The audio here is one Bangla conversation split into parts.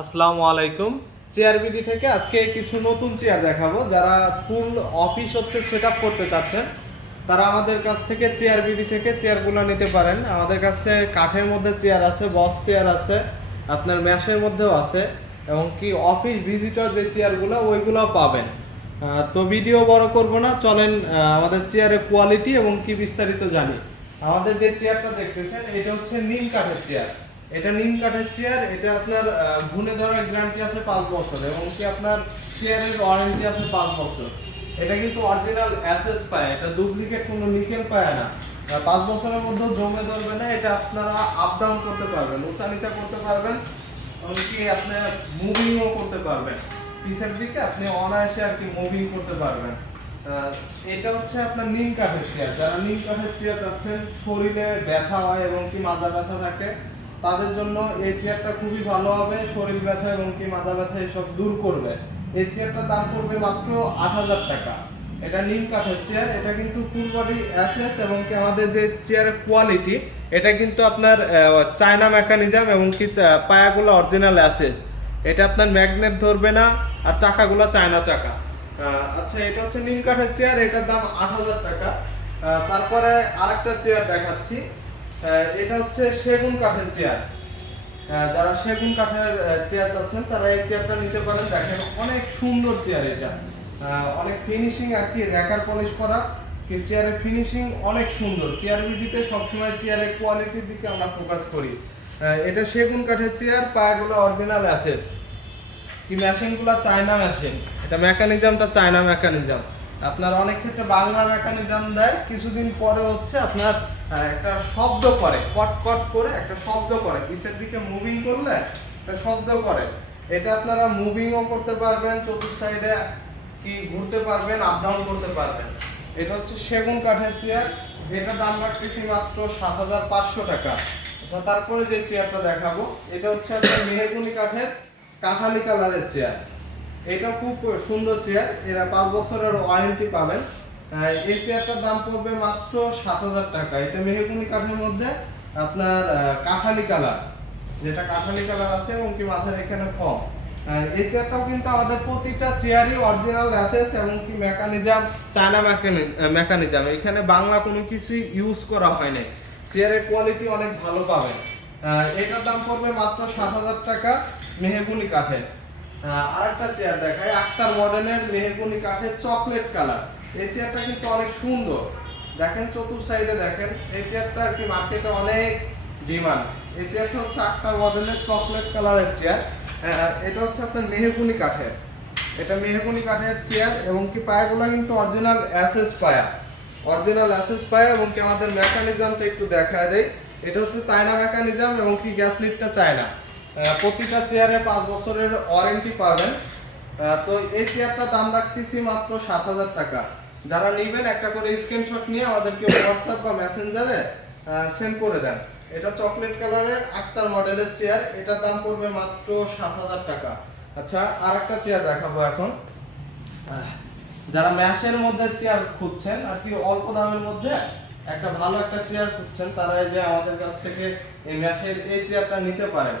আসসালামু আলাইকুম। চেয়ারবিডি থেকে আজকে কিছু নতুন চেয়ার দেখাবো। যারা ফুল অফিস সেটআপ করতে চাচ্ছেন তারা আমাদের কাছ থেকে চেয়ারবিডি থেকে চেয়ারগুলো নিতে পারেন। আমাদের কাছে কাঠের মধ্যে চেয়ার আছে, বস চেয়ার আছে, আপনার ম্যাশের মধ্যেও আছে, এবং কি অফিস ভিজিটর যে চেয়ারগুলো ওইগুলো পাবেন। তো ভিডিও বড় করব না, চলেন আমাদের চেয়ারের কোয়ালিটি এবং কি বিস্তারিত জানি। আমাদের যে চেয়ারটা দেখতেছেন এটা হচ্ছে নিম কাঠের চেয়ার। এটা নিম কাঠের চেয়ার। এটা আপনার ঘুণে ধরার গ্যারান্টি আছে 5 বছর, এবং কি আপনার চেয়ারের ওয়ারেন্টি আছে 5 বছর। এটা কিন্তু অরিজিনাল এসএস পায়, এটা ডুপ্লিকেট কোনো নিকেল পায় না। 5 বছরের মধ্যে জমে ধরবে না। এটা আপনারা আপ ডাউন করতে পারবেন, উঁচা নিচা করতে পারবেন, এমনকি আপনি মুভিংও করতে পারবেন। পিছের দিকে আপনি অনায়াসে আর কি মুভিং করতে পারবেন। এটা হচ্ছে আপনার নিম কাঠের চেয়ার। যারা নিম কাঠের চেয়ার পাচ্ছেন, শরীরে ব্যথা হয় এবং কি মাজা ব্যথা থাকে, তাদের জন্য এই চেয়ারটা খুবই ভালো হবে। শরীর ব্যথা এবং কি মাজা ব্যথা এসব দূর করবে। এই চেয়ারটার দাম পড়বে মাত্র 8,000 টাকা। এটা নিম কাঠের চেয়ার। এটা কিন্তু ফুল বডি এসএস, এবং কি আমাদের যে চেয়ারের কোয়ালিটি এটা কিন্তু আপনার চায়না মেকানিজম, এবং কি পায়াগুলো অরিজিনাল এসএস। এটা আপনার ম্যাগনেট ধরবে না, আর চাকাগুলো চায়না চাকা। আচ্ছা, এটা হচ্ছে নিম কাঠের চেয়ার, এটার দাম 8,000 টাকা। তারপরে আরেকটা চেয়ার দেখাচ্ছি। এটা হচ্ছে সেগুন কাঠের চেয়ার। যারা সেগুন কাঠের চেয়ার চাচ্ছেন তারা এই চেয়ারটা নিতে পারেন। দেখেন অনেক সুন্দর চেয়ার। এটা অনেক ফিনিশিং আর কি, র্যাকার পলিশ করা, কি চেয়ারের ফিনিশিং অনেক সুন্দর। চেয়ার ভিডিওতে সবসময় চেয়ারের কোয়ালিটির দিকে আমরা ফোকাস করি। এটা সেগুন কাঠের চেয়ার, পায়াগুলো অরিজিনাল অ্যাসেস, কি মেশিনগুলো চায়না মেশিন। এটা মেকানিজমটা চায়না মেকানিজম। আপনার অনেক ক্ষেত্রে বাংলা মেকানিজম দেয়, কিছুদিন পরে আপনার একটা শব্দ করে, কট কট করে একটা শব্দ করে, পিছের দিকে মুভিং করলে একটা শব্দ করে। এটা আপনারা মুভিংও করতে পারবেন, চতুর্থ সাইডে কি ঘুরতে পারবেন, আপ ডাউন করতে পারবেন। এটা হচ্ছে সেগুন কাঠের চেয়ার। এটার দাম রাখতেছি মাত্র 7,500 টাকা। আচ্ছা, তারপরে যে চেয়ারটা দেখাবো এটা হচ্ছে আপনার মেহগনি কাঠের কাঠালি কালারের চেয়ার। এটা খুব সুন্দর চেয়ার। এরা 5 বছরের ওয়ারেন্টি পাবেন। এই চেয়ারটার দাম পড়বে মাত্র 7,000 টাকা। এটা মেহগনি কাঠের মধ্যে আপনার কাঠালি কালার, যেটা কাঠালি কালার আছে, এবং কি মাথার এখানে ফর্ম। এই চেয়ারটাও কিন্তু আমাদের প্রতিটা চেয়ারই অরিজিনাল অ্যাসেস, এবং কি মেকানিজম চায়না মেকানিজম। এখানে বাংলা কোনো কিছু ইউজ করা হয় নাই। চেয়ারের কোয়ালিটি অনেক ভালো পাবেন। এটার দাম পড়বে মাত্র 7,000 টাকা মেহগনি কাঠের। আরেকটা চেয়ার দেখাই, আক্তার মডেলের মেহগনি কাঠের চকলেট কালার। এই চেয়ারটা কিন্তু অনেক সুন্দর। দেখেন চতুর সাইডে দেখেন, এই চেয়ারটা আর কি মার্কেটে অনেক ডিমান্ড। এই চেয়ারটা হচ্ছে আক্তার মডেলের চকলেট কালারের চেয়ার। এটা হচ্ছে আপনার মেহগনি কাঠের। এটা মেহগনি কাঠের চেয়ার, এবং কি পায়াগুলো কিন্তু অরিজিনাল অ্যাসেস পায়া, অরিজিনাল অ্যাসেস পায়া, এবং কি আমাদের মেকানিজমটা একটু দেখায় দেয়। এটা হচ্ছে চায়না মেকানিজম, এবং কি গ্যাস লিডটা চায়না। প্রতিটা চেয়ারে 5 বছরের ওয়ারেন্টি পাবেন। তো এই চেয়ারটার দাম রাখতেছি মাত্র 7,000 টাকা। যারা নেবেন একটা করে স্ক্রিনশট নিয়ে আমাদেরকে হোয়াটসঅ্যাপ বা মেসেঞ্জারে সেন্ড করে দেন। এটা চকলেট কালারের আক্তার মডেলের চেয়ার। এটার দাম পড়বে মাত্র 7,000 টাকা। আচ্ছা, আরেকটা চেয়ার দেখাবো এখন। যারা ম্যাশের মধ্যে চেয়ার খুঁজছেন আর কি, অল্প দামের মধ্যে একটা ভালো একটা চেয়ার খুঁজছেন, তারা এই যে আমাদের কাছ থেকে এই ম্যাশের এই চেয়ারটা নিতে পারেন।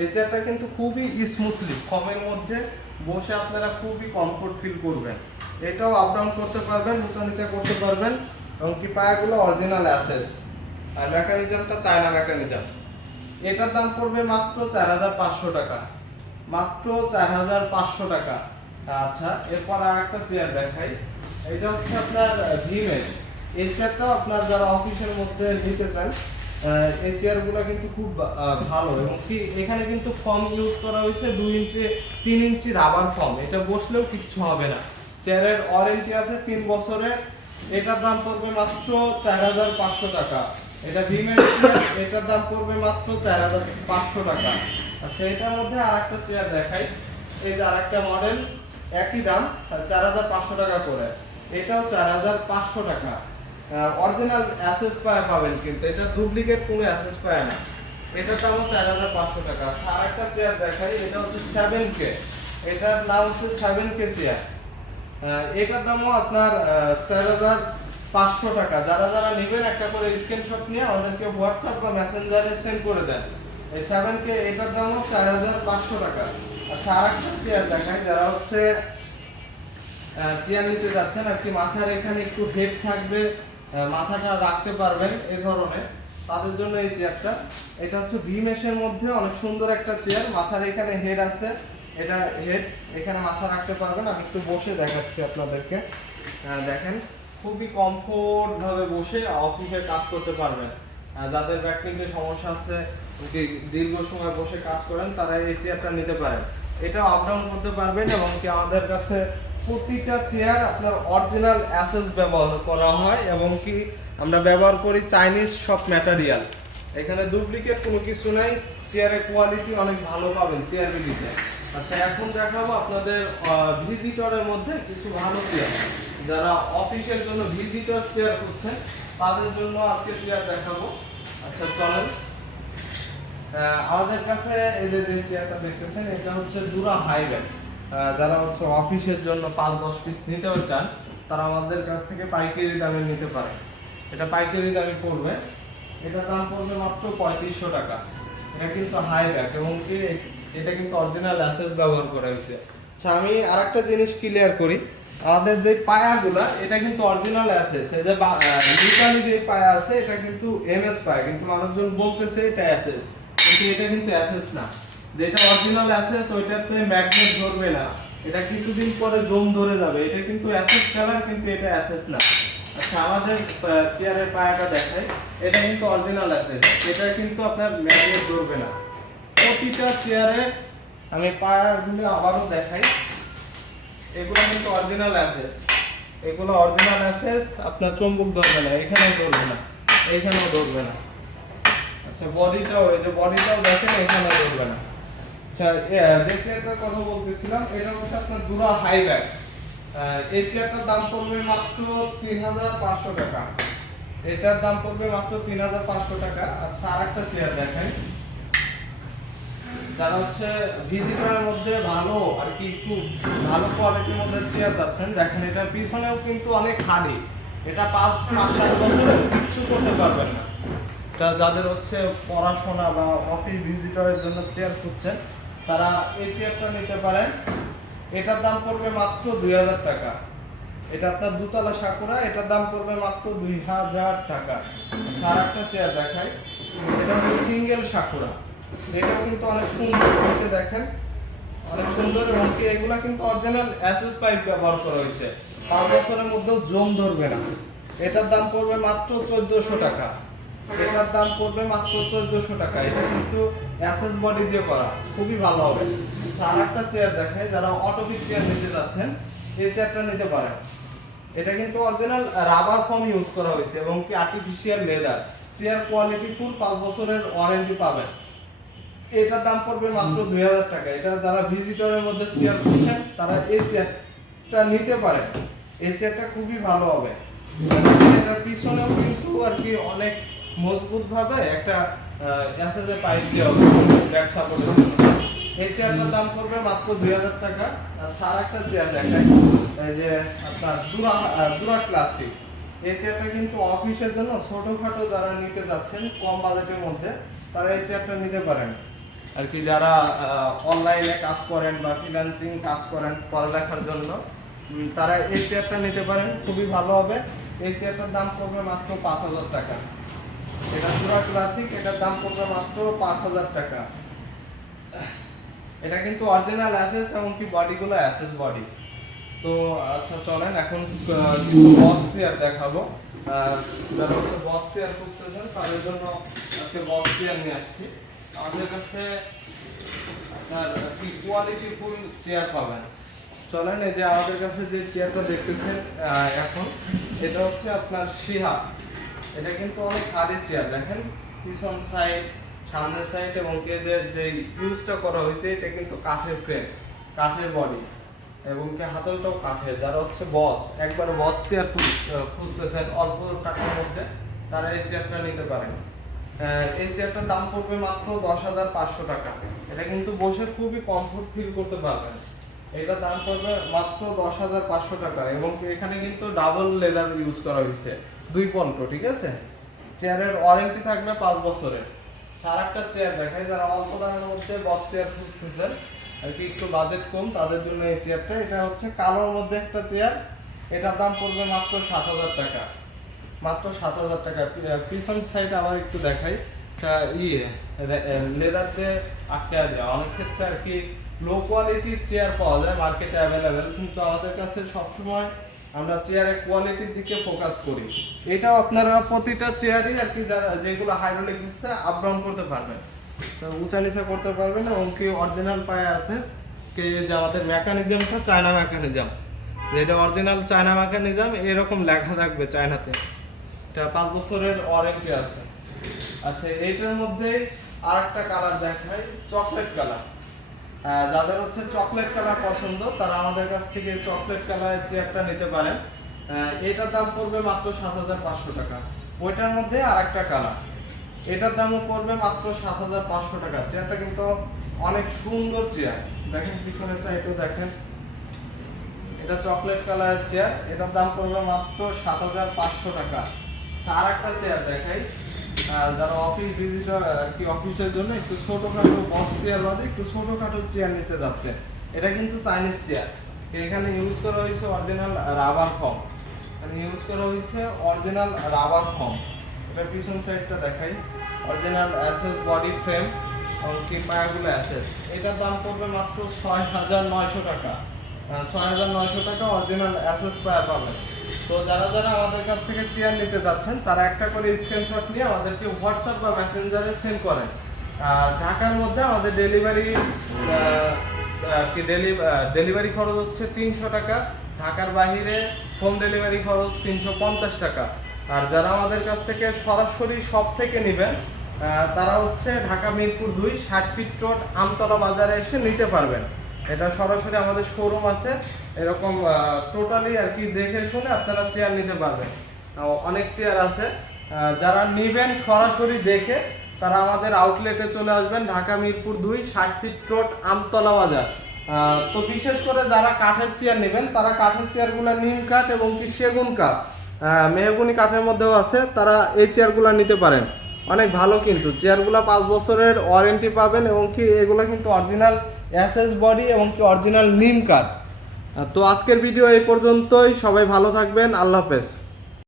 এই চেয়ারটা কিন্তু খুবই স্মুথলি ফর্মের মধ্যে বসে আপনারা খুবই কমফোর্ট ফিল করবেন। এটাও আপ ডাউন করতে পারবেন, উঁচা নিচা করতে পারবেন, এবং কি পায়াগুলো অরিজিনাল অ্যাসেস, আর মেকানিজমটা চায়না মেকানিজম। এটার দাম পড়বে মাত্র 4,500 টাকা, মাত্র 4,500 টাকা। আচ্ছা, এরপর আরেকটা চেয়ার দেখাই। এটা হচ্ছে আপনার ভিমেশ। এই চেয়ারটাও আপনার যারা অফিসের মধ্যে নিতে চান, এই চেয়ারগুলো কিন্তু খুব ভালো, এবং কি এখানে কিন্তু ফর্ম ইউজ করা হয়েছে 2 ইঞ্চি 3 ইঞ্চি রাবার ফর্ম। এটা বসলেও কিচ্ছু হবে না। চেয়ারের ওয়ারেন্টি আছে 3 বছরের। এটার দাম পড়বে মাত্র 4,500 টাকা। এটা ভিমের চেয়ার, এটার দাম পড়বে মাত্র 4,500 টাকা। আচ্ছা, এটার মধ্যে আরেকটা চেয়ার দেখাই। এই যে আরেকটা মডেল, একই দাম 4,500 টাকা করে। এটাও 4,500 টাকা। অরিজিনাল অ্যাসেস পায়া পাবেন, কিন্তু এটা ডুপ্লিকেট কোনো অ্যাসেস পায় না। এটার দামও 4,500 টাকা। আচ্ছা, আরেকটা চেয়ার দেখাই। এটা হচ্ছে 7K। এটার নাম হচ্ছে 7K চেয়ার। এটার দামও আপনার 4,500 টাকা। যারা যারা নেবেন একটা করে স্ক্রিনশট নিয়ে আমাদেরকে হোয়াটসঅ্যাপ বা মেসেঞ্জারে সেন্ড করে দেন। এই 7K এটার দাম হচ্ছে 4500 টাকা। আচ্ছা আরেকটা চেয়ার দেখাই, যারা হচ্ছে চেয়ার নিতে যাচ্ছেন আর কি, মাথার এখানে একটু হেড থাকবে, মাথাটা রাখতে পারবেন এই ধরনের, তাদের জন্য এই চেয়ারটা। এটা হচ্ছে ভি মেশের মধ্যে অনেক সুন্দর একটা চেয়ার, মাথার এখানে হেড আছে, এটা হেড, এখানে মাথা রাখতে পারবেন। আমি একটু বসে দেখাচ্ছি আপনাদেরকে, দেখেন খুবই কমফোর্ট ভাবে বসে অফিসের কাজ করতে পারবেন। যাদের ব্যাকপেইনের সমস্যা আছে, দীর্ঘ সময় বসে কাজ করেন, তারা এই চেয়ারটা নিতে পারেন। এটা আপ ডাউন করতে পারবেন এবং কি আমাদের কাছে প্রতিটা চেয়ার আপনার অরিজিনাল অ্যাসেস ব্যবহার করা হয় এবং কি আমরা ব্যবহার করি চাইনিজ সব ম্যাটেরিয়াল। এখানে ডুপ্লিকেট কোনো কিছু নাই, চেয়ারের কোয়ালিটি অনেক ভালো পাবেন চেয়ার বিলিতে। আচ্ছা এখন দেখাবো আপনাদের ভিজিটরের মধ্যে কিছু ভালো চেয়ার, যারা অফিসের জন্য ভিজিটর চেয়ার করছেন তাদের জন্য আজকে চেয়ার দেখাবো। আচ্ছা চলেন, আমাদের কাছে এই যে চেয়ারটা দেখতেছেন এটা হচ্ছে দুরা হাইব্যাক। যারা হচ্ছে অফিসের জন্য 5-10 পিস নিতে চান তারা আমাদের কাছ থেকে পাইকারি দামে নিতে পারে। এটা পাইকারি দামে পড়বে, এটা দাম পড়বে মাত্র 3500 টাকা। এটা কিন্তু হাইব্যাক এবং কি এটা কিন্তু অরিজিনাল অ্যাসেস ব্যবহার করা হয়েছে। আচ্ছা আমি আরেকটা জিনিস ক্লিয়ার করি, আমাদের যে পায়াগুলা এটা কিন্তু অরিজিনাল অ্যাসেস। এই যে ইতালি যে পায়া আছে এটা কিন্তু এমএস পায়া, কিন্তু মানুষজন বলতেছে এটা অ্যাসেস, কিন্তু এটা কিন্তু অ্যাসেস না। যেটা অরিজিনাল অ্যাসেস ওইটাতে ম্যাগনেট ধরবে না, এটা কিছুদিন পরে জং ধরে যাবে, এটা কিন্তু অ্যাসেস কালার, কিন্তু এটা অ্যাসেস না। আচ্ছা আমাদের চেয়ারের পায়াটা দেখাই, এটা কিন্তু অরিজিনাল অ্যাসেস, এটা কিন্তু আপনার ম্যাগনেট ধরবে না। প্রতিটা চেয়ারে আমি পায়াগুলো আবারও দেখাই, এগুলো কিন্তু অরিজিনাল অ্যাসেস, এগুলো অরিজিনাল অ্যাসেস, আপনার চুম্বক ধরবে না, এখানেও ধরবে না, এইখানেও ধরবে না। আচ্ছা বডিটাও, এই যে বডিটাও দেখেন, এখানেও ধরবে না। আচ্ছা যে চেয়ারটার কথা বলতেছিলাম এটা হচ্ছে আপনার দুরা হাইব্যাক। এই চেয়ারটার দাম পড়বে মাত্র 3500 টাকা, এটার দাম পড়বে মাত্র 3500 টাকা। আচ্ছা আরেকটা চেয়ার দেখেন, যারা হচ্ছে ভিজিটরের মধ্যে ভালো আর কি একটু ভালো কোয়ালিটির মধ্যে চেয়ার পাচ্ছেন, দেখেন এটার পিছনেও কিন্তু অনেক হাড়ি, এটা 5-7 বছর কিছু করতে পারবেন না। যাদের হচ্ছে পড়াশোনা বা অফিস ভিজিটরের জন্য চেয়ার খুঁজছেন তারা এই চেয়ারটা নিতে পারেন। এটার দাম পড়বে মাত্র 2000 টাকা। এটা আপনার দুতলা সাকুরা, এটার দাম পড়বে মাত্র 2000 টাকা। আর একটা চেয়ার দেখাই, এটা হচ্ছে সিঙ্গেল সাকুরা, এটাও কিন্তু অনেক সুন্দর হয়েছে, দেখেন অনেক সুন্দর এবং কি এগুলা কিন্তু অরিজিনাল এসএস পাইপ ব্যবহার করা হয়েছে, 5 বছরের মধ্যেও জং ধরবে না। এটার দাম পড়বে মাত্র 1400 টাকা, এটার দাম পড়বে মাত্র 1400 টাকা। এটা কিন্তু এসএস বডি দিয়ে করা, খুবই ভালো হবে। আর একটা চেয়ার দেখে, যারা অটোপিক চেয়ার নিতে যাচ্ছেন এই চেয়ারটা নিতে পারেন। এটা কিন্তু অরিজিনাল রাবার ফোম ইউজ করা হয়েছে এবং কি artificial leather, chair quality full, 5 বছরের ওয়ারেন্টি পাবেন। এটার দাম পড়বে মাত্র 2000 টাকা। এটা যারা ভিজিটরের মধ্যে চেয়ার খুঁজছেন তারা এই চেয়ারটা নিতে পারেন, এই চেয়ারটা খুবই ভালো হবে। এটার পিছনেও কিন্তু আর কি অনেক মজবুত ভাবে একটা এসএসএ পাইপ দেওয়া হবে ব্যাক সাপোর্টের জন্য। এই চেয়ারটার দাম পড়বে মাত্র 2000 টাকা। আর একটা চেয়ার দেখাই, এই যে আপনার দুরা ক্লাসিক, এই চেয়ারটা কিন্তু অফিসের জন্য ছোটখাটো যারা নিতে যাচ্ছেন কম বাজেটের মধ্যে তারা এই চেয়ারটা নিতে পারেন আর কি, যারা অনলাইনে কাজ করেন বা ফ্রিল্যান্সিং কাজ করেন পড়ালেখার জন্য, তারা এই চেয়ারটা নিতে পারেন, খুবই ভালো হবে। এই চেয়ারটার দাম পড়বে মাত্র 5000 টাকা। এটা পুরো ক্লাসিক, এটার দাম পড়বে মাত্র 5000 টাকা। এটা কিন্তু অরিজিনাল অ্যাসেস এবং কি বডিগুলো অ্যাসেস বডি। তো আচ্ছা চলেন এখন কিছু বস চেয়ার দেখাবো। যারা হচ্ছে বস চেয়ার খুঁজতেছেন তাদের জন্য আজকে বস চেয়ার নিয়ে আসছি। আমাদের কাছে আপনার কি কোয়ালিটি ফুল চেয়ার পাবেন। চলেন এই যে আমাদের কাছে যে চেয়ারটা দেখতেছেন এখন, এটা হচ্ছে আপনার শিহা। এটা কিন্তু অনেক ভারী চেয়ার, দেখেন পিছন সাইড, সামনের সাইড এবং যে ইউজটা করা হয়েছে এটা কিন্তু কাঠের ফ্রেম, কাঠের বডি এবং কি হাতলটাও কাঠের। যারা হচ্ছে বস একবার বস চেয়ার খুঁজতেছেন অল্প টাকার মধ্যে তারা এই চেয়ারটা নিতে পারেন। এই চেয়ারটার দাম পড়বে মাত্র 10500 টাকা। এটা কিন্তু বসে খুবই কমফোর্ট ফিল করতে পারবেন। এটা দাম পড়বে মাত্র 10500 টাকা এবং এখানে কিন্তু ডাবল লেদার ইউজ করা হয়েছে, 2 পন্ট, ঠিক আছে। চেয়ারের ওয়ারেন্টি থাকবে 5 বছরের। আর একটা চেয়ার দেখাই, যারা অল্প দামের মধ্যে বস চেয়ার খুঁজতেছেন আর কি, একটু বাজেট কম তাদের জন্য এই চেয়ারটা। এটা হচ্ছে কালোর মধ্যে একটা চেয়ার, এটার দাম পড়বে মাত্র 7,000 টাকা, মাত্র 7,000 টাকা। পিছন সাইড আবার একটু দেখাই, লেদার দিয়ে আটকে দেওয়া। অনেক ক্ষেত্রে আর কি লো কোয়ালিটির চেয়ার পাওয়া যায় মার্কেটে অ্যাভেলেবেল, কিন্তু আমাদের কাছে সবসময় আমরা চেয়ারের কোয়ালিটির দিকে ফোকাস করি। এটাও আপনারা প্রতিটা চেয়ারই আর কি যারা যেগুলো হাইড্রোলিক্স আছে আপ ডাউন করতে পারবেন, তো উঁচা নিচা করতে পারবেন, এবং কি অরিজিনাল পায়ে আছে কি যে আমাদের মেকানিজমটা চায়না মেকানিজম, যেটা অরিজিনাল চায়না মেকানিজম, এরকম লেখা থাকবে চায়নাতে। এটা 5 বছরের ওয়ারেন্টি আছে। আচ্ছা, এইটার মধ্যে আরেকটা কালার দেখাই, চকলেট কালার। যাদের হচ্ছে চকলেট কালার পছন্দ তারা আমাদের কাছ থেকে চকলেট কালারের চেয়ারটা নিতে পারেন। এটার দাম পড়বে মাত্র 7,500 টাকা। ওইটার মধ্যে আরেকটা কালার, এটার দামও পড়বে মাত্র 7,500 টাকা। চেয়ারটা কিন্তু অনেক সুন্দর চেয়ার, দেখেন পিছনের সাইডও দেখেন, এটা চকলেট কালারের চেয়ার, এটার দাম পড়বে মাত্র 7,500 টাকা। আর একটা চেয়ার দেখাই, যারা অফিস ভিজিটর আর কি অফিসের জন্য একটু ছোটখাটো বস চেয়ার বাদে একটু ছোটখাটো চেয়ার নিতে যাচ্ছেন, এটা কিন্তু চাইনিজ চেয়ার। এখানে ইউজ করা হয়েছে অরিজিনাল রাবার ফর্ম, এখানে ইউজ করা হয়েছে অরিজিনাল রাবার ফর্ম। এটা পিছন সাইডটা দেখাই, অরিজিনাল অ্যাসেস বডি ফ্রেম এবং কি পায়াগুলো অ্যাসেস। এটার দাম পড়বে মাত্র 6,900 টাকা। 6,900 টাকা অরিজিনাল অ্যাসেস পায়া পাবেন। তো যারা যারা আমাদের কাছ থেকে চেয়ার নিতে যাচ্ছেন তারা একটা করে স্ক্রিনশট নিয়ে আমাদেরকে হোয়াটসঅ্যাপ বা মেসেঞ্জারে সেন্ড করেন। আর ঢাকার মধ্যে আমাদের ডেলিভারি খরচ হচ্ছে 300 টাকা, ঢাকার বাইরে হোম ডেলিভারি খরচ 350 টাকা। আর যারা আমাদের কাছ থেকে সরাসরি শপ থেকে নেবেন তারা হচ্ছে ঢাকা মিরপুর 2 60 ফিট রোড আমতলা বাজারে এসে নিতে পারবেন। এটা সরাসরি আমাদের শোরুম আছে, এরকম টোটালি আর কি দেখে শুনে আপনারা চেয়ার নিতে পারবেন। অনেক চেয়ার আছে, যারা নেবেন সরাসরি দেখে তারা আমাদের আউটলেটে চলে আসবেন, ঢাকা মিরপুর 2 60 ফিট রোড আমতলা বাজার। তো বিশেষ করে যারা কাঠের চেয়ার নেবেন তারা কাঠের চেয়ারগুলো নিম কাঠ এবং কি সেগুন কাঠ, মেহগনি কাঠের মধ্যেও আছে, তারা এই চেয়ারগুলো নিতে পারেন। অনেক ভালো, কিন্তু চেয়ারগুলো 5 বছরের ওয়ারেন্টি পাবেন, এবং কি এগুলো কিন্তু অরিজিনাল এসএস বডি এবং কি অরিজিনাল নিম কাঠ। তো আজকের ভিডিও এই পর্যন্তই, সবাই ভালো থাকবেন, আল্লাহ হাফেজ।